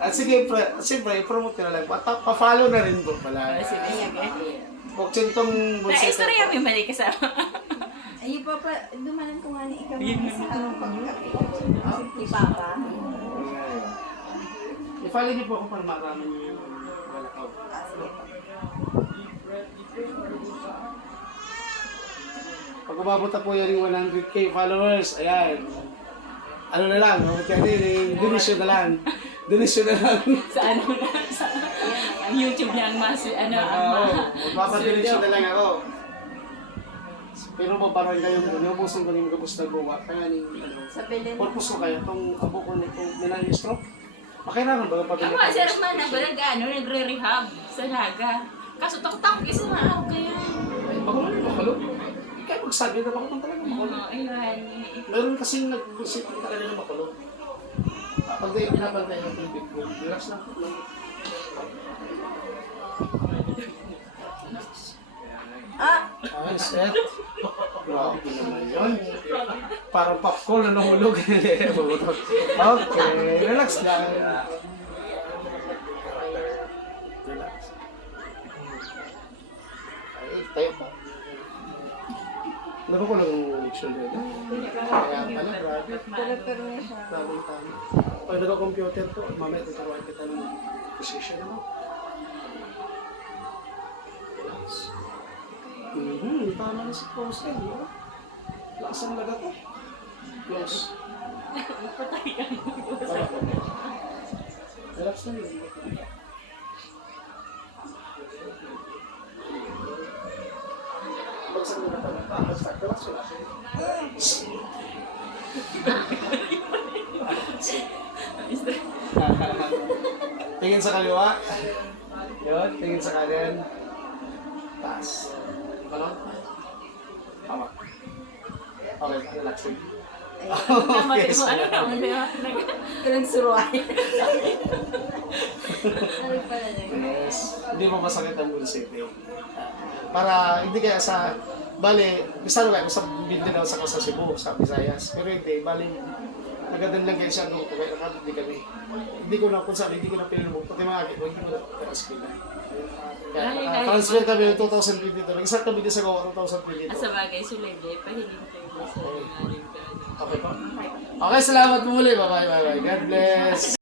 At sige, siyempre, i-promote ka na lang. Pa-follow na rin po pala. Sige. Poksentong bulsete. Istorya may mali kasama. Ay, Papa, dumanan ko nga ni ikaw Yun sa pagkakit. Si Papa. I-follow niyo po ako para maraman niyo yung wala ko. Pag umabot na po yan yung 100k followers, ayan. Ano na lang, donation na lang. Donation na lang. Sa ano na, sa ang YouTube niya ang mas, ano, ang Magpapadonation na lang ako. Pero mabaran kayo, nabusin ko yung gabos na gawa. Kaya ano, Sa Belen. purpose ko kayo, itong abo ko nito, stroke. Makailangan ba Ang pabili? mga sir man, nagre-rehab sa Naga. Kaso takot-takot kasi maaw kaya. Ay, makulo. Kaya magsabi na ako talaga makulo. Ayun. Meron kasing nag-usip talaga na makulo. Pag tayo pinapantay ng tubig ko, relax lang. Ay, set. Grabe naman yun. Parang popcorn na nahulog. Okay, relax lang. Relax. Ay, tayo pa. Naku ko lang yung shoulder na. Kaya pala, grabe. Pero na siya. Tamang tama. Pag naka-computer to, mamaya tuturuan kita ng position mo. Relax. Tama na si pose di ba? Lakas ang laga to. Close. Patayan mo. Relax na yun. Bagsak na naman. Bagsak. Relax mo. Tingin sa kaliwa. Yun, tingin sa kanan. Taas. Balon. Tama. Okay, relax din. Namatay mo, ano na, di ba? Kailang suruan. Ano pala niya? Yes. Hindi mo masakit ang bulsete. Para hindi kaya sa... Bale, bisa na kayo sa Mindanao sa Cebu, sa Visayas. Pero hindi, bale, nagadan lang kayo sa ano, kaya nakabili kami. Hindi ko na, kung saan, hindi ko na pinulong. Pati mga agit, hindi ko na transfer na. Kaya transfer kami ng 2022. Nag-start kami din sa gawa ng 2022. Sa bagay, sulay-lay, pahiling tayo sa Okay po? Okay, salamat po muli. Bye-bye. God bless.